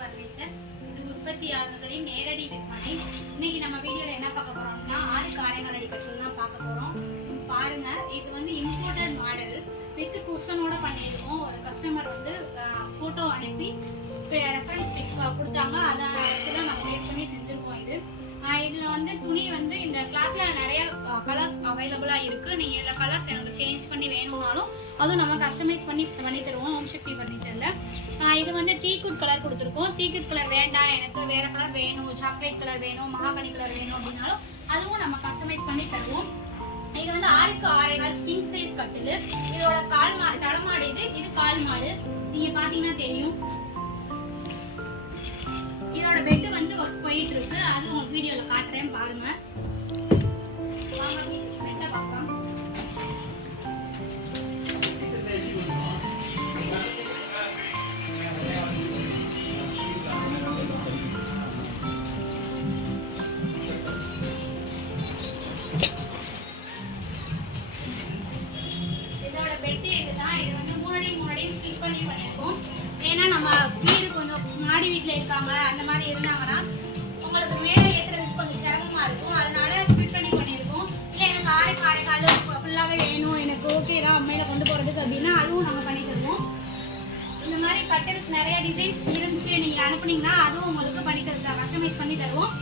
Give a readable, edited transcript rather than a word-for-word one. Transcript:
Furniture. இது உற்பத்தியாளர்களின் நேரடி விற்பனை. இன்னைக்கு நம்ம வீடியோல என்ன பார்க்க போறோம்னா 6 காரைக்கால் அடி கட்டில் தான் பார்க்க போறோம். பாருங்க, இது வந்து இம்போர்ட்டட் மாடல் வித் குஷனோட பண்ணியிருக்கோம். ஒரு கஸ்டமர் வந்து போட்டோ அனுப்பி ரெஃபரன்ஸ் பிக் கொடுத்தாங்க, அதை வச்சு தான் நம்ம பேஸ் பண்ணி செஞ்சுருக்கோம். இதுல வந்து துணி வந்து இந்த கிளாத்ல நிறைய கலர்ஸ் அவைலபிளா இருக்கு. நீங்க இந்த கலர்ஸ் எனக்கு சேஞ்ச் பண்ணி வேணும்னாலும் அதுவும் நம்ம கஸ்டமைஸ் பண்ணி தருவோம் ஹோம் சக்தி ஃபர்னிச்சர்ல. இது வந்து டீக்குட் கலர் கொடுத்துருக்கோம். டீக்குட் கலர் வேண்டாம், எனக்கு வேற கலர் வேணும், சாக்லேட் கலர் வேணும், மகாகனி கலர் வேணும் அப்படின்னாலும் அதுவும் நம்ம கஸ்டமைஸ் பண்ணி தருவோம். இது வந்து 6க்கு 6.25 கிங் சைஸ் கட்டில். இதோட தலைமாடு இது கால் மாடு. நீங்க பாத்தீங்கன்னா தெரியும். இதோட பெட் வந்து ஒர்க் போயிட்டு இருக்கு, அது உங்களுக்கு வீடியோல காட்டுறேன் பாருங்க. வாங்க பெட்டை பார்க்கலாம். இதோட பெட் இதுதான். இது வந்து மூணடி ஸ்டிக் பண்ணி பண்ணியிருக்கோம். ஏன்னா நம்ம வீடு கொஞ்சம் மாடி வீட்டில் இருக்காங்க, அந்த மாதிரி இருந்தாங்கன்னா உங்களுக்கு மேலே ஏற்றுறதுக்கு கொஞ்சம் சிரமமாக இருக்கும். அதனால ஸ்பிட் பண்ணி பண்ணியிருக்கோம். இல்லை எனக்கு காரைக்கால் ஃபுல்லாகவே வேணும், எனக்கு ஓகே தான் அம்மையில் கொண்டு போகிறதுக்கு அப்படின்னா அதுவும் நம்ம பண்ணி தருவோம். இந்த மாதிரி கட்டல்ஸ் நிறைய டிசைன்ஸ் இருந்துச்சு, நீங்கள் அனுப்புனீங்கன்னா அதுவும் உங்களுக்கு பண்ணி தருவோம், கஸ்டமைஸ் பண்ணி தருவோம்.